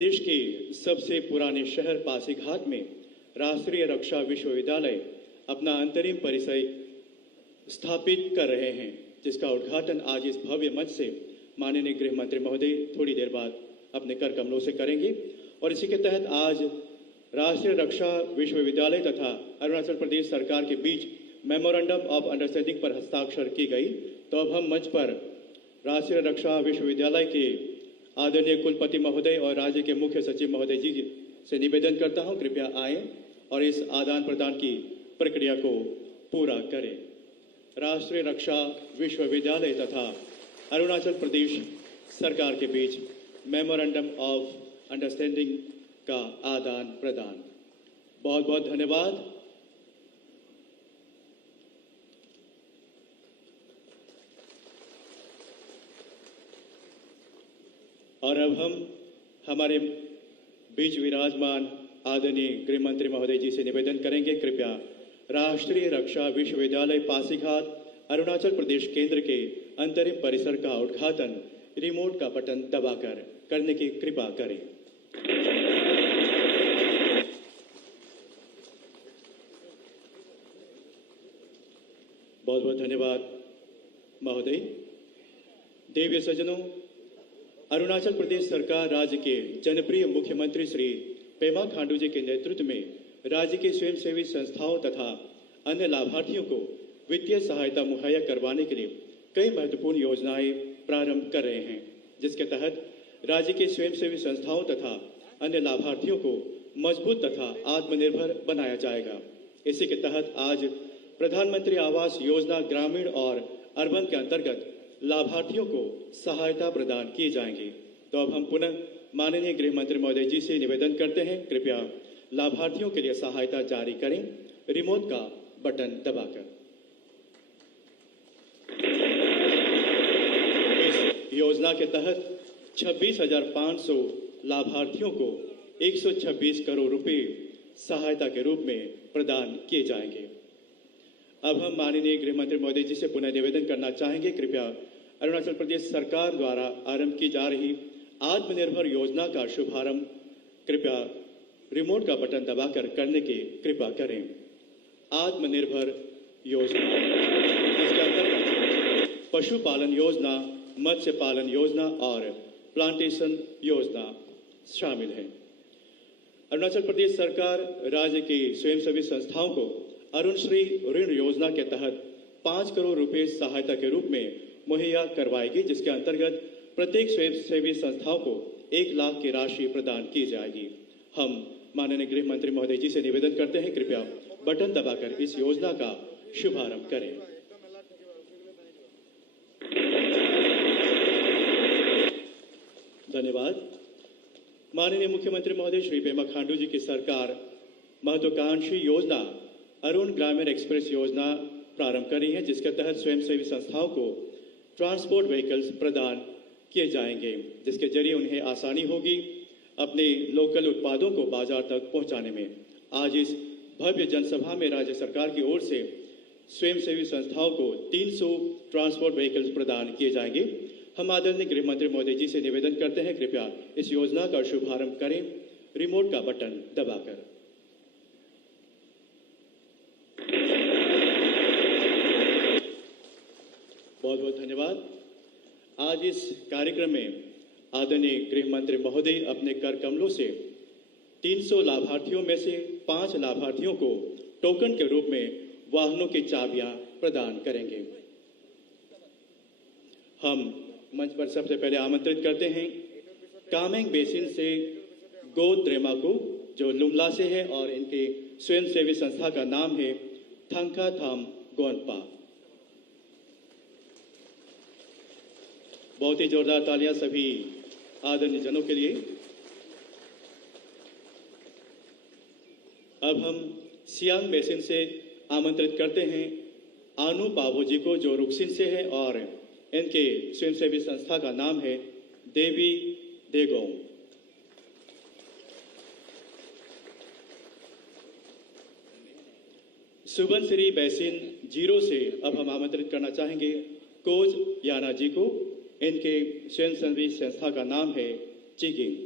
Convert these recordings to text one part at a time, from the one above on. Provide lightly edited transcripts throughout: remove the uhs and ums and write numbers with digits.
देश के सबसे पुराने शहर पासीघाट में राष्ट्रीय रक्षा विश्वविद्यालय अपना अंतरिम परिसर स्थापित कर रहे हैं, जिसका उद्घाटन आज इस भव्य मंच से माननीय गृह मंत्री महोदय थोड़ी देर बाद अपने कर कमलों से करेंगे। और इसी के तहत आज राष्ट्रीय रक्षा विश्वविद्यालय तथा अरुणाचल प्रदेश सरकार के बीच मेमोरेंडम ऑफ अंडरस्टैंडिंग पर हस्ताक्षर की गई। तो अब हम मंच पर राष्ट्रीय रक्षा विश्वविद्यालय के आदरणीय कुलपति महोदय और राज्य के मुख्य सचिव महोदय जी से निवेदन करता हूं, कृपया आएं और इस आदान प्रदान की प्रक्रिया को पूरा करें। राष्ट्रीय रक्षा विश्वविद्यालय तथा अरुणाचल प्रदेश सरकार के बीच मेमोरेंडम ऑफ अंडरस्टैंडिंग का आदान प्रदान। बहुत बहुत धन्यवाद। और अब हम हमारे बीच विराजमान आदरणीय गृह मंत्री महोदय जी से निवेदन करेंगे, कृपया राष्ट्रीय रक्षा विश्वविद्यालय पासीघाट अरुणाचल प्रदेश केंद्र के अंतरिम परिसर का उद्घाटन रिमोट का बटन दबाकर करने की कृपा करें। बहुत बहुत धन्यवाद महोदय। देवीय सज्जनों, अरुणाचल प्रदेश सरकार राज्य के जनप्रिय मुख्यमंत्री श्री पेमा खांडू जी के नेतृत्व में राज्य के स्वयंसेवी संस्थाओं तथा अन्य लाभार्थियों को वित्तीय सहायता मुहैया करवाने के लिए कई महत्वपूर्ण योजनाएं प्रारंभ कर रहे हैं, जिसके तहत राज्य के स्वयंसेवी संस्थाओं तथा अन्य लाभार्थियों को मजबूत तथा आत्मनिर्भर बनाया जाएगा। इसी के तहत आज प्रधानमंत्री आवास योजना ग्रामीण और अर्बन के अंतर्गत लाभार्थियों को सहायता प्रदान किए जाएंगे। तो अब हम पुनः माननीय गृह मंत्री महोदय जी से निवेदन करते हैं, कृपया लाभार्थियों के लिए सहायता जारी करें रिमोट का बटन दबाकर। इस योजना के तहत 26,500 लाभार्थियों को 126 करोड़ रुपए सहायता के रूप में प्रदान किए जाएंगे। अब हम माननीय गृह मंत्री महोदय जी से पुनः निवेदन करना चाहेंगे, कृपया अरुणाचल प्रदेश सरकार द्वारा आरंभ की जा रही आत्मनिर्भर योजना का शुभारंभ कृपया रिमोट का बटन दबाकर करने की कृपा करें। आत्मनिर्भर योजना, इसके अंतर्गत पशुपालन योजना, मत्स्य पालन योजना और प्लांटेशन योजना शामिल है। अरुणाचल प्रदेश सरकार राज्य की स्वयंसेवी संस्थाओं को अरुणश्री ऋण योजना के तहत 5 करोड़ रुपए सहायता के रूप में मुहैया करवाएगी, जिसके अंतर्गत प्रत्येक स्वयंसेवी संस्थाओं को 1 लाख की राशि प्रदान की जाएगी। हम माननीय गृह मंत्री महोदय जी से निवेदन करते हैं, कृपया बटन दबाकर इस योजना का शुभारंभ करें। धन्यवाद। माननीय मुख्यमंत्री महोदय श्री पेमा खांडू जी की सरकार महत्वाकांक्षी योजना अरुण ग्रामीण एक्सप्रेस योजना प्रारंभ कर रही है, जिसके तहत स्वयंसेवी संस्थाओं को ट्रांसपोर्ट व्हीकल्स प्रदान किए जाएंगे, जिसके जरिए उन्हें आसानी होगी अपने लोकल उत्पादों को बाजार तक पहुंचाने में। आज इस भव्य जनसभा में राज्य सरकार की ओर से स्वयंसेवी संस्थाओं को 300 ट्रांसपोर्ट व्हीकल्स प्रदान किए जाएंगे। हम आदरणीय गृह मंत्री महोदय जी से निवेदन करते हैं, कृपया इस योजना का शुभारंभ करें रिमोट का बटन दबाकर। बहुत बहुत धन्यवाद। आज इस कार्यक्रम में आदरणीय गृह मंत्री महोदय अपने कर कमलों से 300 लाभार्थियों में से 5 लाभार्थियों को टोकन के रूप में वाहनों की चाबियां प्रदान करेंगे। हम मंच पर सबसे पहले आमंत्रित करते हैं कामेंग बेसिन से गो त्रेमा को, जो लुमला से है और इनके स्वयंसेवी संस्था का नाम है थंका थाम गोनपा। बहुत ही जोरदार तालियां सभी आदरणीय जनों के लिए। अब हम सियांग बेसिन से आमंत्रित करते हैं आनु बाबू जी को, जो रुक्सिन से है और इनके स्वयंसेवी संस्था का नाम है देवी देगोंग। सुबनसिरी बेसिन 0 से अब हम आमंत्रित करना चाहेंगे कोच याना जी को, इनके स्वयंसेवी संस्था का नाम है चिगिंग।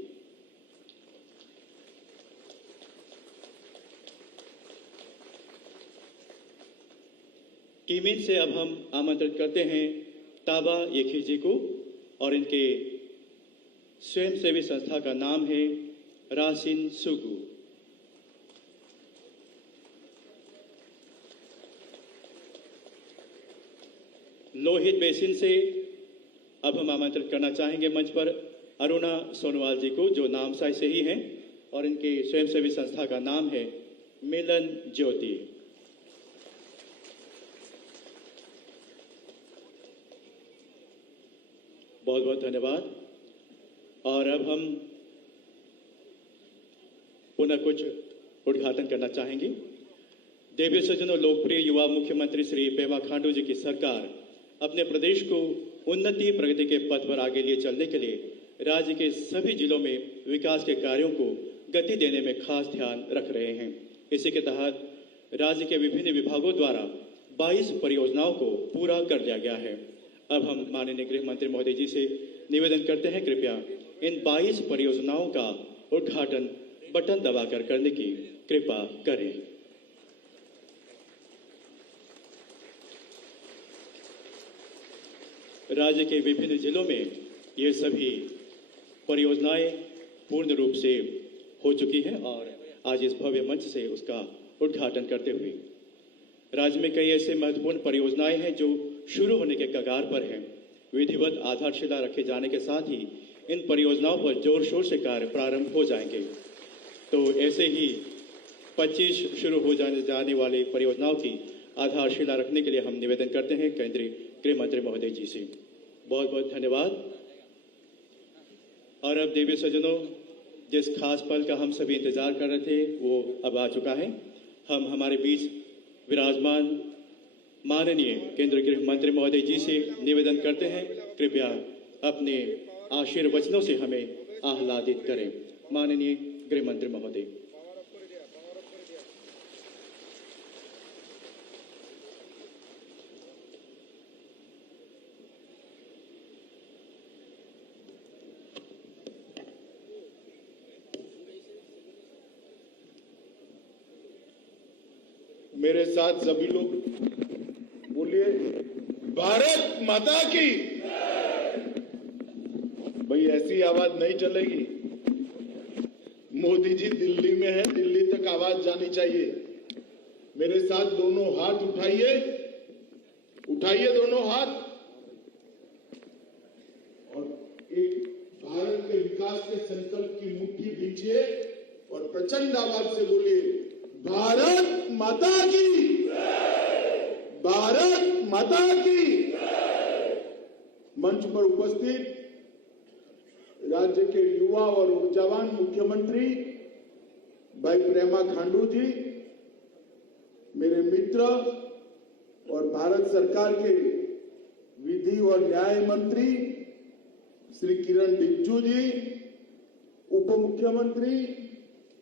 कीमिन से अब हम आमंत्रित करते हैं ताबा येखी जी को और इनके स्वयंसेवी संस्था का नाम है रासिन सुगु। लोहित बेसिन से अब हम आमंत्रित करना चाहेंगे मंच पर अरुणा सोनवाल जी को, जो नामसाई से ही हैं और इनके स्वयंसेवी संस्था का नाम है मिलन ज्योति। बहुत बहुत धन्यवाद। और अब हम पुनः कुछ उद्घाटन करना चाहेंगे। देवी सज्जनों, लोकप्रिय युवा मुख्यमंत्री श्री पेमा खांडू जी की सरकार अपने प्रदेश को उन्नति प्रगति के पथ पर आगे लिए चलने के लिए राज्य के सभी जिलों में विकास के कार्यों को गति देने में खास ध्यान रख रहे हैं। इसी के तहत राज्य के विभिन्न विभागों द्वारा 22 परियोजनाओं को पूरा कर लिया गया है। अब हम माननीय गृह मंत्री महोदय जी से निवेदन करते हैं, कृपया इन 22 परियोजनाओं का उद्घाटन बटन दबाकर करने की कृपा करें। राज्य के विभिन्न जिलों में ये सभी परियोजनाएं पूर्ण रूप से हो चुकी हैं और आज इस भव्य मंच से उसका उद्घाटन करते हुए राज्य में कई ऐसे महत्वपूर्ण परियोजनाएं हैं जो शुरू होने के कगार पर हैं। विधिवत आधारशिला रखे जाने के साथ ही इन परियोजनाओं पर जोर शोर से कार्य प्रारंभ हो जाएंगे। तो ऐसे ही 25 शुरू हो जाने वाली परियोजनाओं की आधारशिला रखने के लिए हम निवेदन करते हैं केंद्रीय गृह मंत्री महोदय जी से। बहुत बहुत धन्यवाद। और अब देवी सज्जनों, जिस खास पल का हम सभी इंतजार कर रहे थे वो अब आ चुका है। हम हमारे बीच विराजमान माननीय केंद्रीय गृह मंत्री महोदय जी से निवेदन करते हैं, कृपया अपने आशीर्वचनों से हमें आह्लादित करें। माननीय गृह मंत्री महोदय। मेरे साथ सभी लोग बोलिए, भारत माता की। भाई ऐसी आवाज नहीं चलेगी। मोदी जी दिल्ली में है, दिल्ली तक आवाज जानी चाहिए। मेरे साथ दोनों हाथ उठाइए, उठाइए दोनों हाथ और एक भारत के विकास के संकल्प की मुट्ठी भींचिए और प्रचंड आवाज से बोलिए, भारत माता की, भारत माता की। मंच पर उपस्थित राज्य के युवा और ऊर्जावान मुख्यमंत्री भाई पेमा खांडू जी, मेरे मित्र और भारत सरकार के विधि और न्याय मंत्री श्री किरण रिजिजू जी, उप मुख्यमंत्री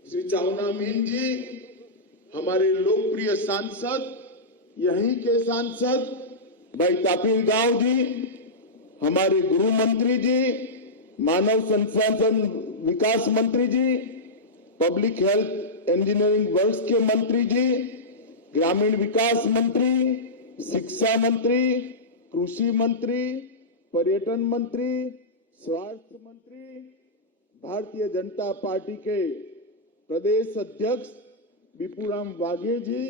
श्री चाउना मीन जी, हमारे लोकप्रिय सांसद, यहीं के सांसद भाई तापिर गांव जी, हमारे गृह मंत्री जी, मानव संसाधन विकास मंत्री जी, पब्लिक हेल्थ इंजीनियरिंग वर्क्स के मंत्री जी, ग्रामीण विकास मंत्री, शिक्षा मंत्री, कृषि मंत्री, पर्यटन मंत्री, स्वास्थ्य मंत्री, भारतीय जनता पार्टी के प्रदेश अध्यक्ष विपुराम वाघे जी,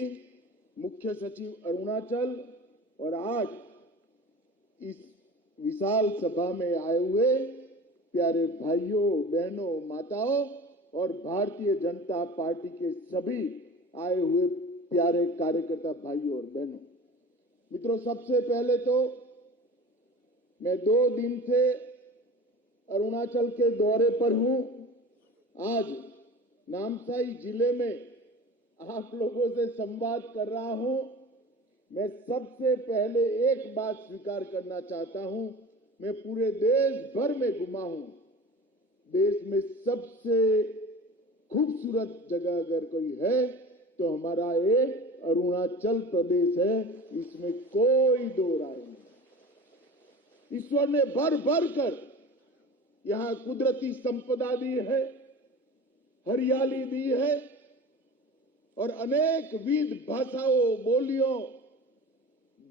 मुख्य सचिव अरुणाचल और आज इस विशाल सभा में आए हुए प्यारे भाइयों बहनों माताओं और भारतीय जनता पार्टी के सभी आए हुए प्यारे कार्यकर्ता भाइयों और बहनों, मित्रों, सबसे पहले तो मैं 2 दिन से अरुणाचल के दौरे पर हूं। आज नामसाई जिले में आप लोगों से संवाद कर रहा हूं। मैं सबसे पहले एक बात स्वीकार करना चाहता हूं, मैं पूरे देश भर में घुमा हूं। देश में सबसे खूबसूरत जगह अगर कोई है तो हमारा ये अरुणाचल प्रदेश है, इसमें कोई दो राय नहीं। ईश्वर ने भर भर कर यहां कुदरती संपदा दी है, हरियाली दी है और अनेक विध भाषाओं, बोलियों,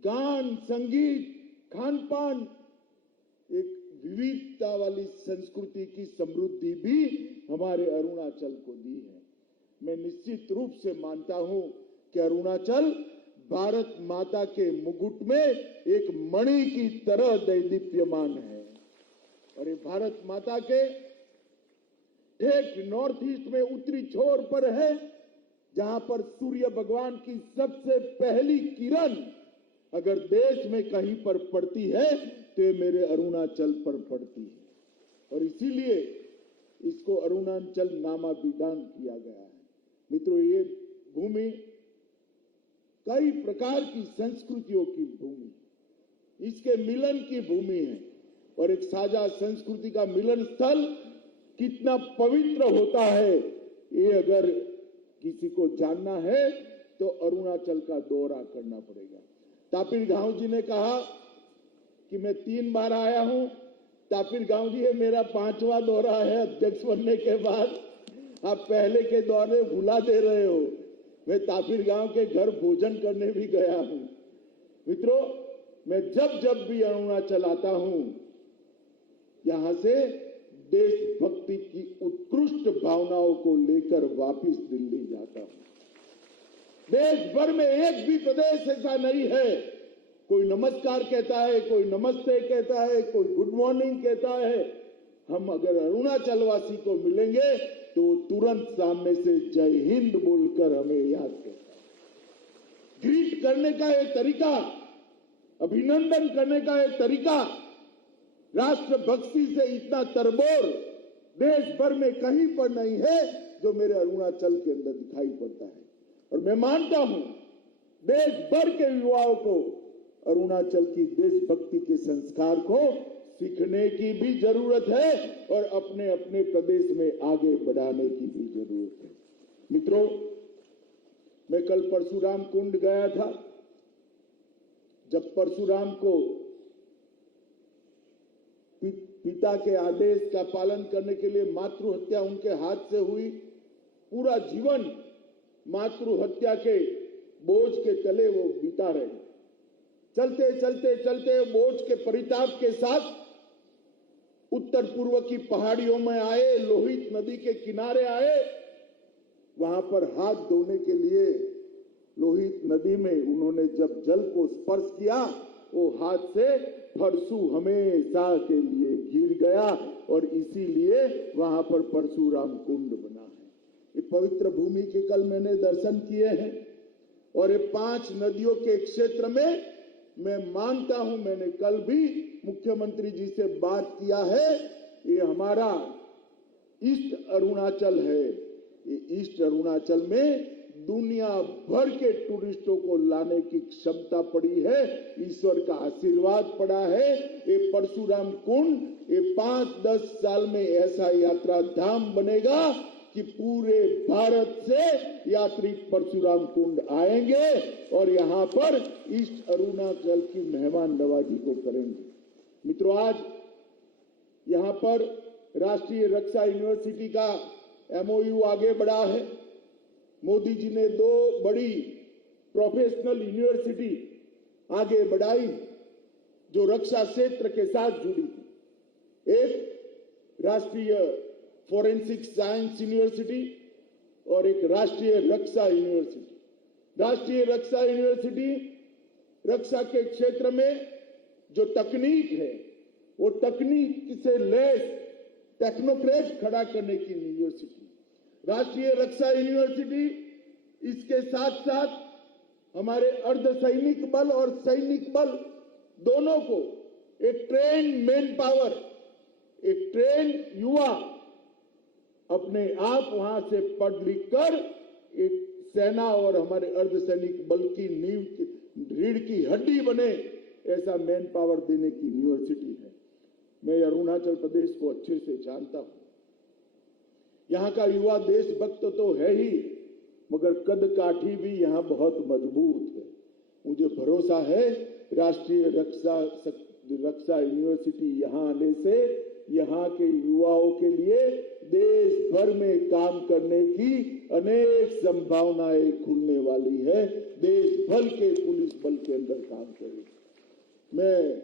गान, संगीत, खान पान, एक विविधता वाली संस्कृति की समृद्धि भी हमारे अरुणाचल को दी है। मैं निश्चित रूप से मानता हूं कि अरुणाचल भारत माता के मुकुट में एक मणि की तरह दैदीप्यमान है और ये भारत माता के ठेठ नॉर्थ ईस्ट में उत्तरी छोर पर है, जहां पर सूर्य भगवान की सबसे पहली किरण अगर देश में कहीं पर पड़ती है तो ये मेरे अरुणाचल पर पड़ती है और इसीलिए इसको अरुणाचल नामाभिधान किया गया है। मित्रों, ये भूमि कई प्रकार की संस्कृतियों की भूमि, इसके मिलन की भूमि है और एक साझा संस्कृति का मिलन स्थल कितना पवित्र होता है, ये अगर किसी को जानना है तो अरुणाचल का दौरा करना पड़ेगा। तापिर गांव जी ने कहा कि मैं 3 बार आया हूं। तापिर गांव जी, ये मेरा 5वां दौरा है अध्यक्ष बनने के बाद। आप पहले के दौरे भुला दे रहे हो। मैं तापिर गांव के घर भोजन करने भी गया हूं। मित्रों, मैं जब जब भी अरुणाचल आता हूं, यहां से देशभक्ति की उत्कृष्ट भावनाओं को लेकर वापस दिल्ली जाता हूं। देश भर में एक भी प्रदेश ऐसा नहीं है, कोई नमस्कार कहता है, कोई नमस्ते कहता है, कोई गुड मॉर्निंग कहता है। हम अगर अरुणाचल वासी को मिलेंगे तो तुरंत सामने से जय हिंद बोलकर हमें याद करता है। ग्रीट करने का एक तरीका, अभिनंदन करने का एक तरीका, राष्ट्रभक्ति से इतना तरबोर देश भर में कहीं पर नहीं है जो मेरे अरुणाचल के अंदर दिखाई पड़ता है। और मैं मानता हूं देश भर के युवाओं को अरुणाचल की देशभक्ति के संस्कार को सीखने की भी जरूरत है और अपने अपने प्रदेश में आगे बढ़ाने की भी जरूरत है। मित्रों, मैं कल परशुराम कुंड गया था। जब परशुराम को पिता के आदेश का पालन करने के लिए मातृ हत्या उनके हाथ से हुई, पूरा जीवन मातृ हत्या के बोझ के तले वो बिता रहे। चलते चलते चलते बोझ के परिताप के साथ उत्तर पूर्व की पहाड़ियों में आए, लोहित नदी के किनारे आए। वहां पर हाथ धोने के लिए लोहित नदी में उन्होंने जब जल को स्पर्श किया, वो हाथ से परशु हमेशा के लिए गिर गया और इसीलिए वहां पर परशुराम कुंड बना है। ये पवित्र भूमि के कल मैंने दर्शन किए हैं और ये 5 नदियों के क्षेत्र में मैं मानता हूं, मैंने कल भी मुख्यमंत्री जी से बात किया है, ये हमारा ईस्ट अरुणाचल है। ये ईस्ट अरुणाचल में दुनिया भर के टूरिस्टों को लाने की क्षमता पड़ी है, ईश्वर का आशीर्वाद पड़ा है। ये परशुराम कुंड ये 5-10 साल में ऐसा यात्रा धाम बनेगा कि पूरे भारत से यात्री परशुराम कुंड आएंगे और यहां पर ईस्ट अरुणाचल की मेहमान नवाजी को करेंगे। मित्रों, आज यहां पर राष्ट्रीय रक्षा यूनिवर्सिटी का MOU आगे बढ़ा है। मोदी जी ने 2 बड़ी प्रोफेशनल यूनिवर्सिटी आगे बढ़ाई जो रक्षा क्षेत्र के साथ जुड़ी थी। एक राष्ट्रीय फॉरेंसिक साइंस यूनिवर्सिटी और एक राष्ट्रीय रक्षा यूनिवर्सिटी। राष्ट्रीय रक्षा यूनिवर्सिटी रक्षा के क्षेत्र में जो तकनीक है वो तकनीक से लैस टेक्नोक्रेट खड़ा करने की यूनिवर्सिटी। राष्ट्रीय रक्षा यूनिवर्सिटी इसके साथ साथ हमारे अर्धसैनिक बल और सैनिक बल दोनों को एक ट्रेन मैन पावर, एक ट्रेन युवा अपने आप वहां से पढ़ लिख कर एक सेना और हमारे अर्धसैनिक बल की नींव रीढ़ की हड्डी बने, ऐसा मैन पावर देने की यूनिवर्सिटी है। मैं अरुणाचल प्रदेश को अच्छे से जानता हूं। यहां का युवा देशभक्त तो है ही, मगर कद काठी भी यहां बहुत मजबूत है। मुझे भरोसा है राष्ट्रीय रक्षा यूनिवर्सिटी यहां आने से यहाँ के युवाओं के लिए देश भर में काम करने की अनेक संभावनाएं खुलने वाली है। देश भर के पुलिस बल के अंदर काम करेगी। मैं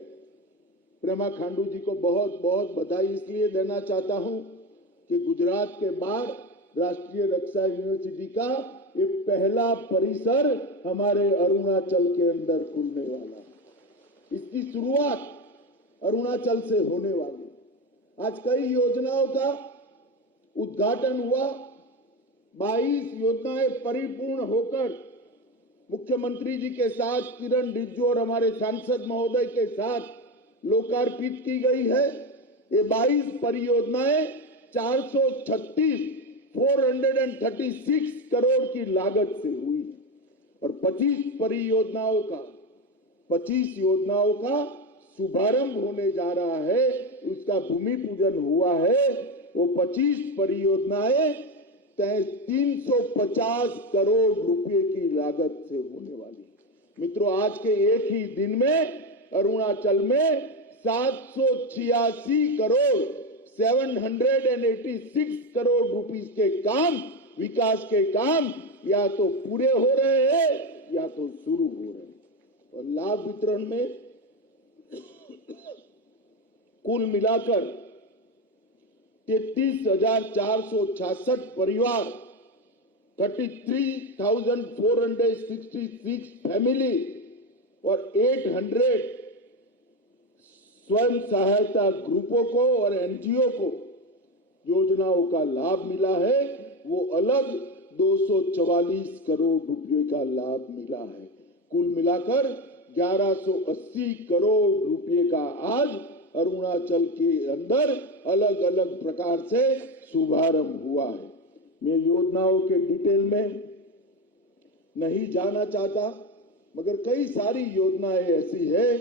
प्रेमा खांडू जी को बहुत बहुत बधाई इसलिए देना चाहता हूं कि गुजरात के बाद राष्ट्रीय रक्षा यूनिवर्सिटी का ये पहला परिसर हमारे अरुणाचल के अंदर खुलने वाला है। इसकी शुरुआत अरुणाचल से होने वाली। आज कई योजनाओं का उद्घाटन हुआ। 22 योजनाएं परिपूर्ण होकर मुख्यमंत्री जी के साथ, किरण रिजिजू और हमारे सांसद महोदय के साथ लोकार्पित की गई है। ये 22 परियोजनाएं 436 करोड़ की लागत से हुई और 25 योजनाओं का शुभारंभ होने जा रहा है। उसका भूमि पूजन हुआ है। वो 25 परियोजनाएं 350 करोड़ रुपए की लागत से होने वाली है। मित्रों, आज के एक ही दिन में अरुणाचल में 786 करोड़ 786 करोड़ रुपीस के काम, विकास के काम या तो पूरे हो रहे हैं या तो शुरू हो रहे हैं। और लाभ वितरण में कुल मिलाकर 33,466 परिवार, 33,466 फैमिली और 800 स्वयं सहायता ग्रुपों को और एनजीओ को योजनाओं का लाभ मिला है। वो अलग 244 करोड़ रुपए का लाभ मिला है। कुल मिलाकर 1180 करोड़ रुपए का आज अरुणाचल के अंदर अलग अलग प्रकार से शुभारंभ हुआ है। मैं योजनाओं के डिटेल में नहीं जाना चाहता, मगर कई सारी योजनाएं ऐसी है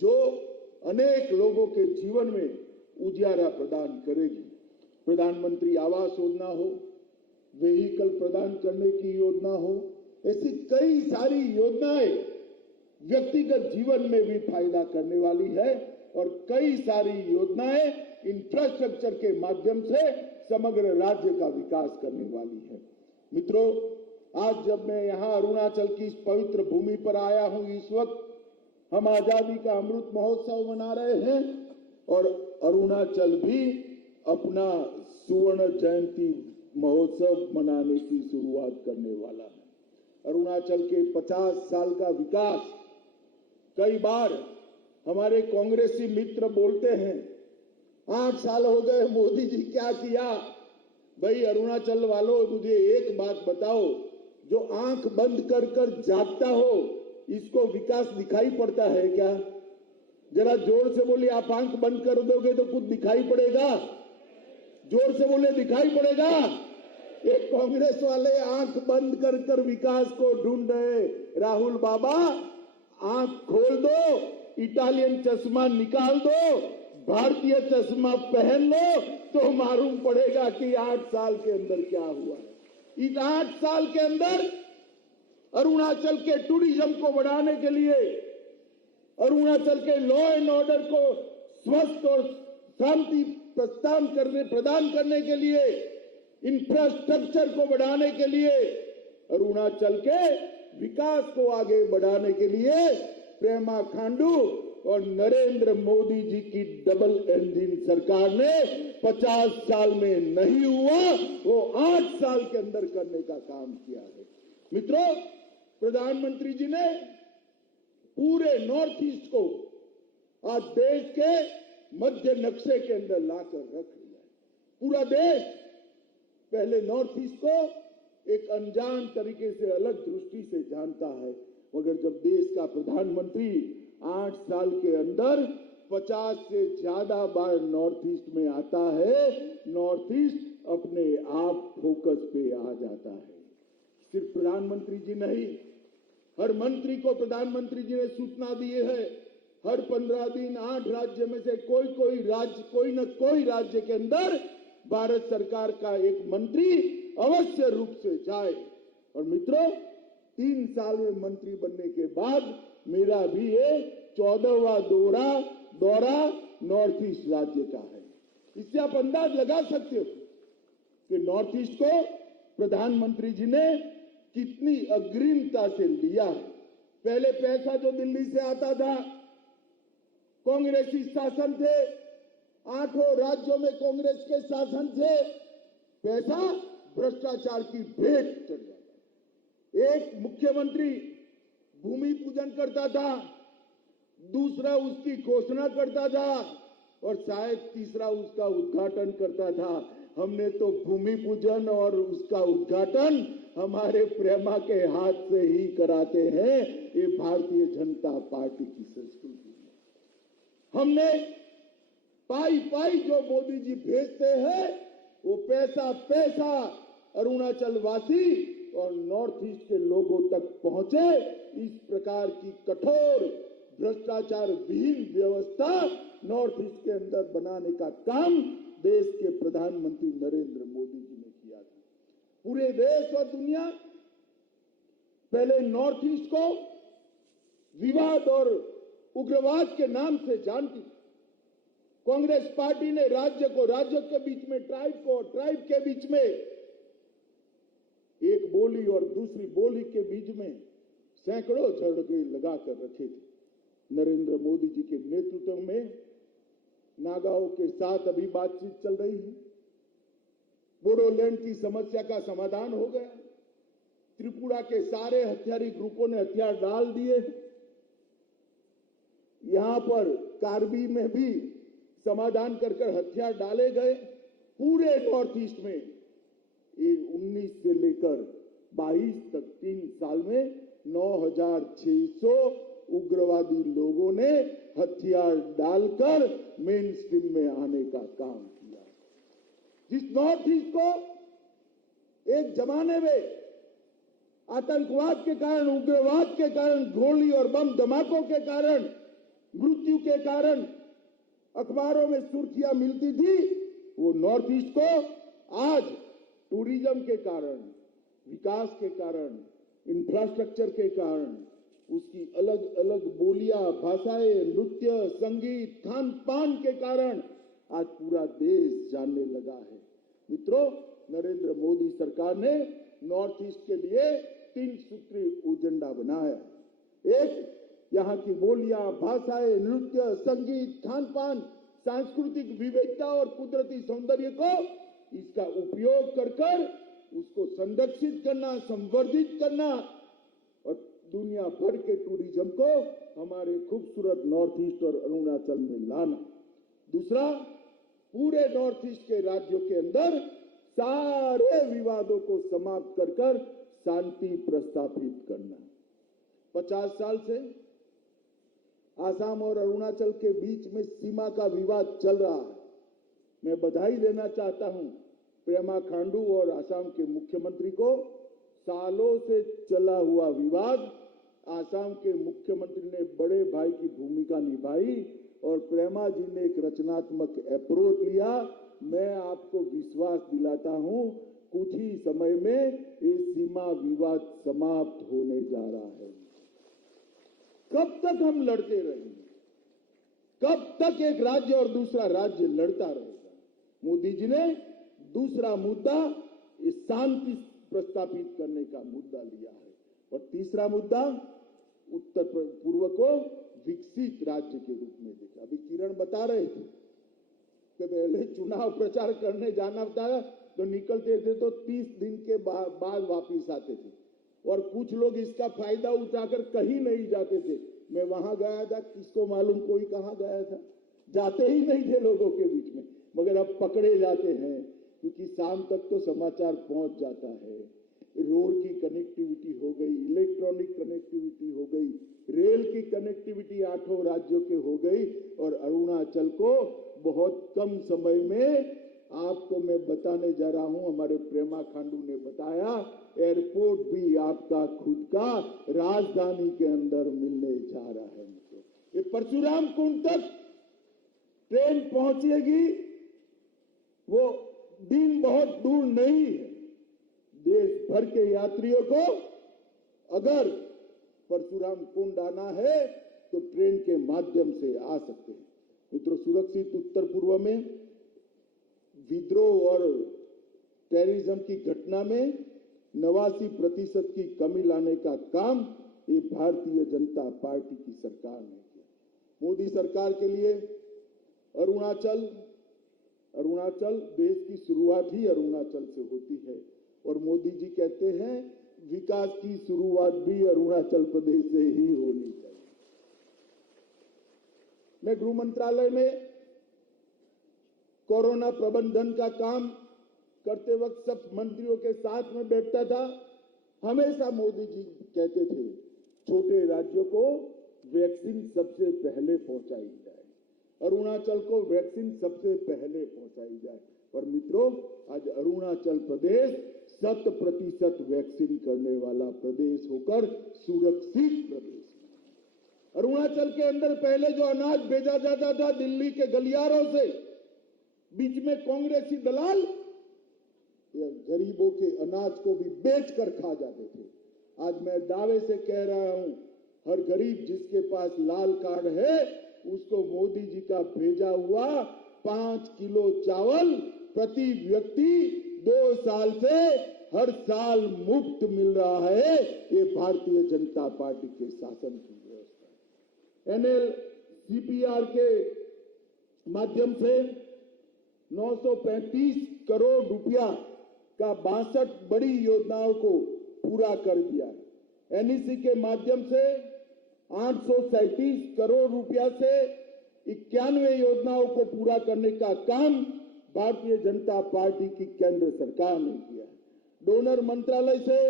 जो अनेक लोगों के जीवन में उजियारा प्रदान करेगी। प्रधानमंत्री आवास योजना हो, व्हीकल प्रदान करने की योजना हो, ऐसी कई सारी योजनाएं व्यक्तिगत जीवन में भी फायदा करने वाली है और कई सारी योजनाएं इंफ्रास्ट्रक्चर के माध्यम से समग्र राज्य का विकास करने वाली है। मित्रों, आज जब मैं यहाँ अरुणाचल की इस पवित्र भूमि पर आया हूँ, इस वक्त हम आजादी का अमृत महोत्सव मना रहे हैं और अरुणाचल भी अपना सुवर्ण जयंती महोत्सव मनाने की शुरुआत करने वाला है। अरुणाचल के 50 साल का विकास, कई बार हमारे कांग्रेसी मित्र बोलते हैं 8 साल हो गए, मोदी जी क्या किया। भाई अरुणाचल वालों, मुझे एक बात बताओ, जो आंख बंद कर कर जागता हो, इसको विकास दिखाई पड़ता है क्या? जरा जोर से बोलिए, आप आंख बंद कर दोगे तो कुछ दिखाई पड़ेगा? जोर से बोले, दिखाई पड़ेगा? एक कांग्रेस वाले आंख बंद कर कर विकास को ढूंढ रहे। राहुल बाबा, आंख खोल दो, इटालियन चश्मा निकाल दो, भारतीय चश्मा पहन लो, तो मालूम पड़ेगा कि 8 साल के अंदर क्या हुआ है। इस 8 साल के अंदर अरुणाचल के टूरिज्म को बढ़ाने के लिए, अरुणाचल के लॉ एंड ऑर्डर को स्वस्थ और शांति प्रदान करने के लिए, इंफ्रास्ट्रक्चर को बढ़ाने के लिए, अरुणाचल के विकास को आगे बढ़ाने के लिए प्रेमा खांडू और नरेंद्र मोदी जी की डबल इंजन सरकार ने 50 साल में नहीं हुआ, वो 8 साल के अंदर करने का काम किया है। मित्रों, प्रधानमंत्री जी ने पूरे नॉर्थ ईस्ट को आज देश के मध्य नक्शे के अंदर लाकर रख लिया है। पूरा देश पहले नॉर्थ ईस्ट को एक अनजान तरीके से, अलग दृष्टि से जानता है, मगर जब देश का प्रधानमंत्री 8 साल के अंदर 50 से ज्यादा बार नॉर्थ ईस्ट में आता है, नॉर्थ ईस्ट अपने आप फोकस पे आ जाता है। सिर्फ प्रधानमंत्री जी नहीं, हर मंत्री को प्रधानमंत्री जी ने सूचना दी है, हर 15 दिन 8 राज्य में से कोई न कोई राज्य के अंदर भारत सरकार का एक मंत्री अवश्य रूप से जाए। और मित्रों, 3 साल में मंत्री बनने के बाद मेरा भी ये 14वां दौरा नॉर्थ ईस्ट राज्य का है। इससे आप अंदाज लगा सकते हो कि नॉर्थ ईस्ट को प्रधानमंत्री जी ने कितनी अग्रिमता से लिया है। पहले पैसा जो दिल्ली से आता था, कांग्रेसी शासन थे, 8 राज्यों में कांग्रेस के शासन से पैसा भ्रष्टाचार की भेंट चढ़ जाता। एक मुख्यमंत्री भूमि पूजन करता था, दूसरा उसकी घोषणा करता था और शायद तीसरा उसका उद्घाटन करता था। हमने तो भूमि पूजन और उसका उद्घाटन हमारे प्रेमा के हाथ से ही कराते हैं। ये भारतीय जनता पार्टी की संस्कृति है। हमने पाई पाई जो मोदी जी भेजते हैं वो पैसा अरुणाचल वासी और नॉर्थ ईस्ट के लोगों तक पहुंचे। इस प्रकार की कठोर भ्रष्टाचार विहीन व्यवस्था नॉर्थ ईस्ट के अंदर बनाने का काम देश के प्रधानमंत्री नरेंद्र मोदी जी ने किया था। पूरे देश और दुनिया पहले नॉर्थ ईस्ट को विवाद और उग्रवाद के नाम से जानती। कांग्रेस पार्टी ने राज्य को राज्य के बीच में, ट्राइब को ट्राइब के बीच में, एक बोली और दूसरी बोली के बीच में सैकड़ों झड़के लगाकर रखे थे। नरेंद्र मोदी जी के नेतृत्व में नागाओं के साथ अभी बातचीत चल रही है। बोडोलैंड की समस्या का समाधान हो गया। त्रिपुरा के सारे हथियारी ग्रुपों ने हथियार डाल दिए। यहां पर कार्बी में भी समाधान कर हथियार डाले गए। पूरे नॉर्थ ईस्ट में 19 से लेकर 22 तक 3 साल में 9,600 उग्रवादी लोगों ने हथियार डालकर मेन स्ट्रीम में आने का काम किया। जिस नॉर्थ ईस्ट को एक जमाने में आतंकवाद के कारण, उग्रवाद के कारण, गोली और बम धमाकों के कारण, मृत्यु के कारण अखबारों में सुर्खियां मिलती थी, वो नॉर्थ ईस्ट को आज टूरिज्म के कारण, विकास के कारण, इंफ्रास्ट्रक्चर के कारण, उसकी अलग अलग बोलियां, भाषाएं, नृत्य, संगीत, खान पान के कारण आज पूरा देश जानने लगा है। मित्रों, नरेंद्र मोदी सरकार ने नॉर्थ ईस्ट के लिए 3 सूत्री एजेंडा बनाया। एक, यहाँ की बोलियां, भाषाएं, नृत्य, संगीत, खान पान, सांस्कृतिक विविधता और कुदरती सौंदर्य को इसका उपयोग कर उसको संरक्षित करना, संवर्धित करना और दुनिया भर के टूरिज्म को हमारे खूबसूरत नॉर्थ ईस्ट और अरुणाचल में लाना। दूसरा, पूरे नॉर्थ ईस्ट के राज्यों के अंदर सारे विवादों को समाप्त कर शांति प्रस्थापित करना। 50 साल से आसाम और अरुणाचल के बीच में सीमा का विवाद चल रहा है। मैं बधाई देना चाहता हूं पेमा खांडू और आसाम के मुख्यमंत्री को। सालों से चला हुआ विवाद, आसाम के मुख्यमंत्री ने बड़े भाई की भूमिका निभाई और प्रेमा जी ने एक रचनात्मक अप्रोच लिया। मैं आपको विश्वास दिलाता हूं, कुछ ही समय में ये सीमा विवाद समाप्त होने जा रहा है। कब तक हम लड़ते रहेंगे? कब तक एक राज्य और दूसरा राज्य लड़ता रहेगा? मोदी जी ने दूसरा मुद्दा शांति प्रस्थापित करने का मुद्दा लिया है। और तीसरा मुद्दा, उत्तर पूर्व को विकसित राज्य के रूप में देखा। अभी किरण बता रहे थे कि पहले चुनाव प्रचार करने जाना था तो निकलते थे तो 30 दिन के बाद वापिस आते थे और कुछ लोग इसका फायदा उठाकर कहीं नहीं जाते थे। मैं वहां गया था, किसको मालूम कोई कहां गया था? जाते ही नहीं थे लोगों के बीच में, मगर अब पकड़े जाते हैं क्योंकि शाम तक तो समाचार पहुंच जाता है। रोड की कनेक्टिविटी हो गई, इलेक्ट्रॉनिक कनेक्टिविटी हो गई, रेल की कनेक्टिविटी 8 राज्यों के हो गई और अरुणाचल को बहुत कम समय में, आपको मैं बताने जा रहा हूं, हमारे प्रेमा खांडू ने बताया, एयरपोर्ट भी आपका खुद का राजधानी के अंदर मिलने जा रहा है। ये परशुराम कुंड तक ट्रेन पहुंचेगी, वो दिन बहुत दूर नहीं है। देश भर के यात्रियों को अगर परशुराम कुंड आना है तो ट्रेन के माध्यम से आ सकते हैं। मित्रों, सुरक्षित उत्तर पूर्व में विद्रोह और टेररिज्म की घटना में 89% की कमी लाने का काम ये भारतीय जनता पार्टी की सरकार ने किया। मोदी सरकार के लिए अरुणाचल देश की शुरुआत ही अरुणाचल से होती है और मोदी जी कहते हैं विकास की शुरुआत भी अरुणाचल प्रदेश से ही होनी चाहिए। मैं गृह मंत्रालय में कोरोना प्रबंधन का काम करते वक्त सब मंत्रियों के साथ में बैठता था। हमेशा मोदी जी कहते थे छोटे राज्यों को वैक्सीन सबसे पहले पहुंचाई जाए, अरुणाचल को वैक्सीन सबसे पहले पहुंचाई जाए। और मित्रों, आज अरुणाचल प्रदेश 100% वैक्सीन करने वाला प्रदेश होकर सुरक्षित प्रदेश। अरुणाचल के अंदर पहले जो अनाज भेजा जाता था दिल्ली के गलियारों से, बीच में कांग्रेसी दलाल गरीबों के अनाज को भी बेचकर खा जाते थे। आज मैं दावे से कह रहा हूं, हर गरीब जिसके पास लाल कार्ड है उसको मोदी जी का भेजा हुआ 5 किलो चावल प्रति व्यक्ति 2 साल से हर साल मुफ्त मिल रहा है। ये भारतीय जनता पार्टी के शासन की व्यवस्था है। NLCPR के माध्यम से 935 करोड़ रुपया का 62 बड़ी योजनाओं को पूरा कर दिया है। NEC के माध्यम से 837 करोड़ रुपया से 91 योजनाओं को पूरा करने का काम भारतीय जनता पार्टी की केंद्र सरकार ने किया है। डोनर मंत्रालय से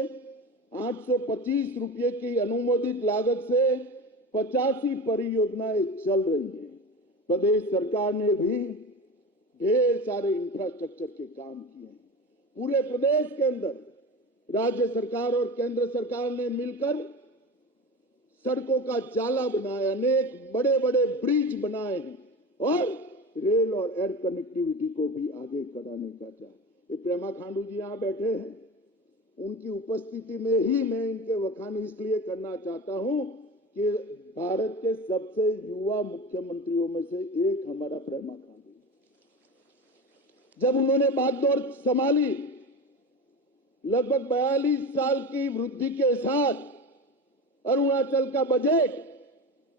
825 रुपये की अनुमोदित लागत से 85 परियोजनाएं चल रही है। प्रदेश सरकार ने भी ढेर सारे इंफ्रास्ट्रक्चर के काम किए हैं। पूरे प्रदेश के अंदर राज्य सरकार और केंद्र सरकार ने मिलकर सड़कों का जाला बनाया, अनेक बड़े बड़े ब्रिज बनाए हैं और रेल और एयर कनेक्टिविटी को भी आगे कराने का चाह। ये प्रेमा खांडू जी यहां बैठे हैं, उनकी उपस्थिति में ही मैं इनके वखान इसलिए करना चाहता हूं कि भारत के सबसे युवा मुख्यमंत्रियों में से एक हमारा प्रेमा खांडू। जब उन्होंने बागडोर संभाली, लगभग 42 साल की वृद्धि के साथ अरुणाचल का बजट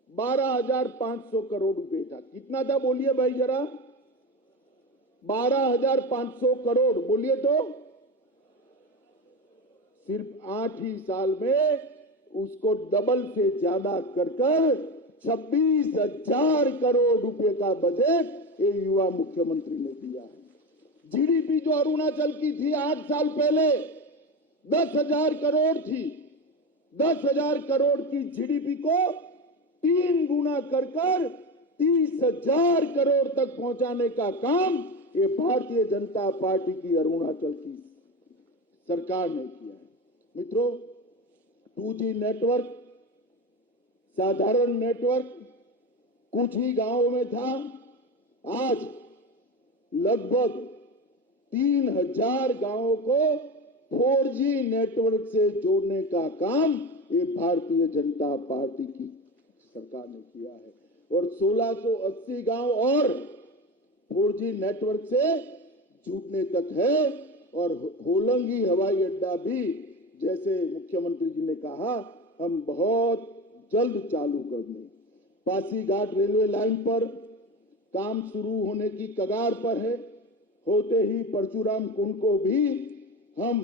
12,500 करोड़ रुपए था। कितना था बोलिए भाई जरा? 12,500 करोड़। बोलिए तो। सिर्फ 8 ही साल में उसको डबल से ज्यादा कर 26,000 करोड़ रुपए का बजट ये युवा मुख्यमंत्री ने दिया है। जीडीपी जो अरुणाचल की थी 8 साल पहले 10,000 करोड़ थी। 10,000 करोड़ की जीडीपी को 3 गुना कर 30,000 करोड़ तक पहुंचाने का काम ये भारतीय जनता पार्टी की अरुणाचल की सरकार ने किया है। मित्रों, 2G नेटवर्क, साधारण नेटवर्क कुछ ही गांवों में था। आज लगभग 3,000 गांवों को 4G नेटवर्क से जोड़ने का काम ये भारतीय जनता पार्टी की सरकार ने किया है और 1680 गांव और 4G नेटवर्क से जुड़ने तक है। और होलंगी हवाई अड्डा भी, जैसे मुख्यमंत्री जी ने कहा, हम बहुत जल्द चालू कर दें। पासीघाट रेलवे लाइन पर काम शुरू होने की कगार पर है। होते ही परशुराम कुंड को भी हम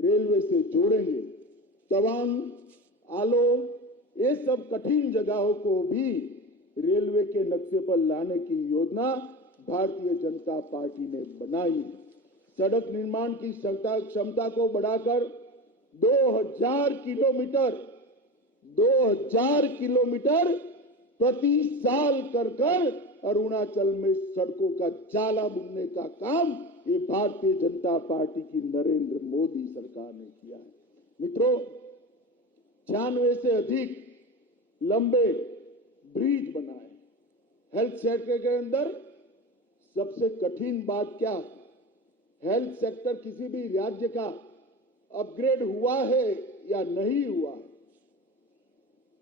रेलवे से जोड़ेंगे। तवांग, आलो, ये सब कठिन जगहों को भी रेलवे के नक्शे पर लाने की योजना भारतीय जनता पार्टी ने बनाई है। सड़क निर्माण की क्षमता को बढ़ाकर 2000 किलोमीटर प्रति साल कर अरुणाचल में सड़कों का जाला बुनने का काम ये भारतीय जनता पार्टी की नरेंद्र मोदी सरकार ने किया है। मित्रों, 96 से अधिक लंबे ब्रिज बनाए। हेल्थ सेक्टर के अंदर सबसे कठिन बात क्या? हेल्थ सेक्टर किसी भी राज्य का अपग्रेड हुआ है या नहीं हुआ है,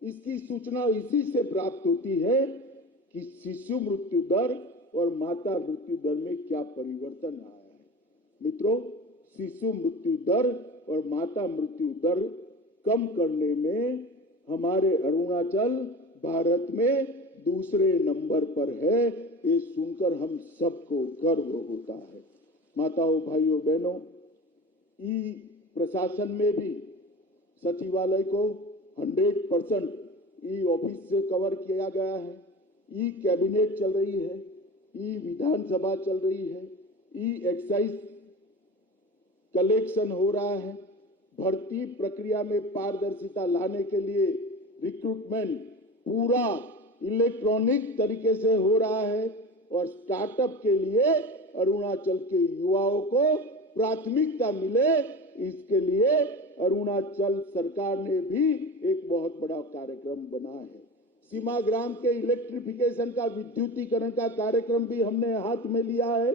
इसकी सूचना इसी से प्राप्त होती है कि शिशु मृत्यु दर और माता मृत्यु दर में क्या परिवर्तन आया है। मित्रों, शिशु मृत्यु दर और माता मृत्यु दर कम करने में हमारे अरुणाचल भारत में दूसरे नंबर पर है। ये सुनकर हम सबको गर्व होता है। माताओं, भाइयों, बहनों, ई प्रशासन में भी सचिवालय को 100% ई ऑफिस से कवर किया गया है। ई कैबिनेट चल रही है, ई विधानसभा चल रही है, ई एक्साइज कलेक्शन हो रहा है। भर्ती प्रक्रिया में पारदर्शिता लाने के लिए रिक्रूटमेंट पूरा इलेक्ट्रॉनिक तरीके से हो रहा है और स्टार्टअप के लिए अरुणाचल के युवाओं को प्राथमिकता मिले, इसके लिए अरुणाचल सरकार ने भी एक बहुत बड़ा कार्यक्रम बनाया है। सीमा ग्राम के इलेक्ट्रिफिकेशन का, विद्युतीकरण का कार्यक्रम भी हमने हाथ में लिया है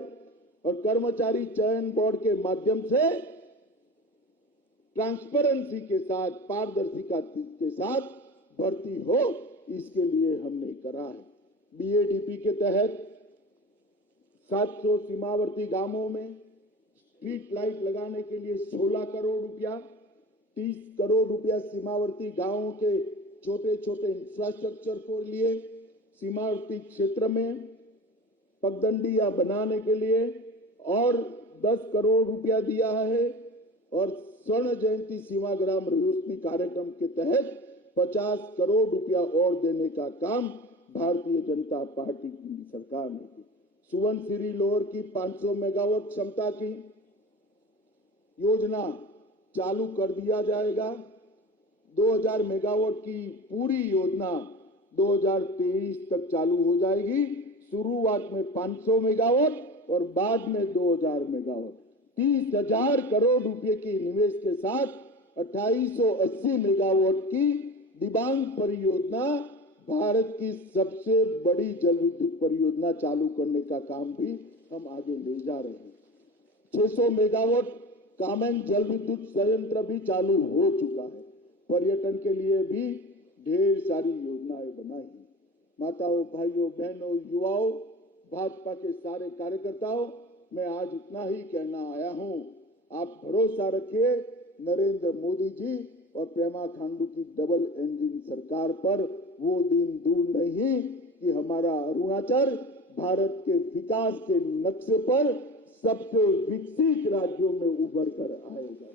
और कर्मचारी चयन बोर्ड के माध्यम से ट्रांसपेरेंसी के साथ, पारदर्शिता के साथ भर्ती हो, इसके लिए हमने करा है। बीएडीपी के तहत 700 सीमावर्ती गांवों में स्ट्रीट लाइट लगाने के लिए 16 करोड़ रुपया, 30 करोड़ रुपया सीमावर्ती गांवों के छोटे छोटे इंफ्रास्ट्रक्चर को लिए, सीमावर्ती क्षेत्र में पगडंडियां बनाने के लिए और 10 करोड़ रुपया दिया है और स्वर्ण जयंती सीमा ग्राम रोशनी कार्यक्रम के तहत 50 करोड़ रुपया और देने का काम भारतीय जनता पार्टी की सरकार ने की। सुवर्णसिरी लोअर की 500 मेगावाट क्षमता की योजना चालू कर दिया जाएगा। 2000 मेगावाट की पूरी योजना 2023 तक चालू हो जाएगी। शुरुआत में 500 मेगावाट और बाद में 2000 मेगावाट। 30,000 करोड़ रुपए के निवेश के साथ 2880 मेगावाट की दिबांग परियोजना, भारत की सबसे बड़ी जल विद्युत परियोजना चालू करने का काम भी हम आगे ले जा रहे हैं। 600 मेगावाट कामेंग जल विद्युत संयंत्र भी चालू हो चुका है। पर्यटन के लिए भी ढेर सारी योजनाएं बनाई हैं। माताओं, भाइयों, बहनों, युवाओं, भाजपा के सारे कार्यकर्ताओं, मैं आज इतना ही कहना आया हूं। आप भरोसा रखिए नरेंद्र मोदी जी और प्रेमा खांडू की डबल इंजन सरकार पर। वो दिन दूर नहीं कि हमारा अरुणाचल भारत के विकास के नक्शे पर सबसे विकसित राज्यों में उभर कर आएगा।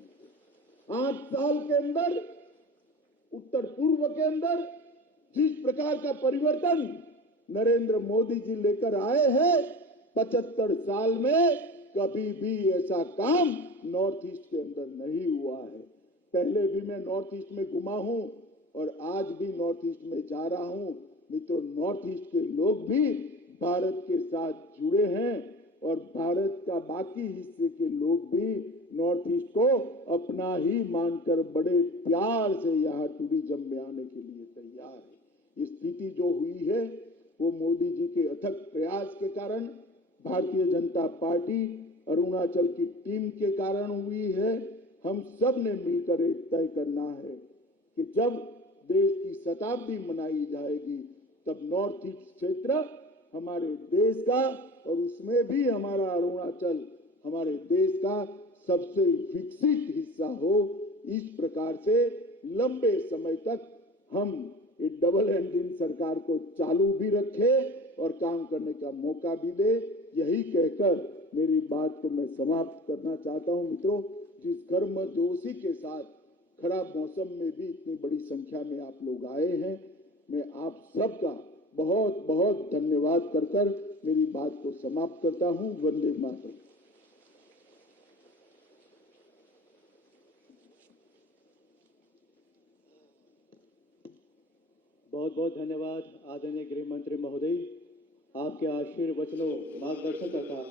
8 साल के अंदर उत्तर पूर्व के अंदर जिस प्रकार का परिवर्तन नरेंद्र मोदी जी लेकर आए हैं, 75 साल में कभी भी ऐसा काम नॉर्थ ईस्ट के अंदर नहीं हुआ है। पहले भी मैं नॉर्थ ईस्ट में घुमा हूं और आज भी नॉर्थ ईस्ट में जा रहा हूं। मित्रों, नॉर्थ ईस्ट के लोग भी भारत के साथ जुड़े हैं और भारत का बाकी हिस्से के लोग भी नॉर्थ ईस्ट को अपना ही मानकर बड़े प्यार से यहाँ टूरिज्म में आने के लिए तैयार है। ये स्थिति जो हुई है वो मोदी जी के अथक प्रयास के कारण, भारतीय जनता पार्टी अरुणाचल की टीम के कारण हुई है। हम सब ने मिलकर एक तय करना है कि जब देश की शताब्दी मनाई जाएगी तब नॉर्थ ईस्ट क्षेत्र हमारे देश का और उसमें भी हमारा अरुणाचल हमारे देश का सबसे विकसित हिस्सा हो। इस प्रकार से लंबे समय तक हम एक डबल इंजन सरकार को चालू भी रखे और काम करने का मौका भी दे। यही कहकर मेरी बात को मैं समाप्त करना चाहता हूं। मित्रों, जिस गर्मजोशी के साथ खराब मौसम में भी इतनी बड़ी संख्या में आप लोग आए हैं, मैं आप सबका बहुत बहुत धन्यवाद कर मेरी बात को समाप्त करता हूं। वंदे मातरम। बहुत बहुत धन्यवाद आदरणीय गृह मंत्री महोदय। आपके आशीर्वचनों, मार्गदर्शन तथा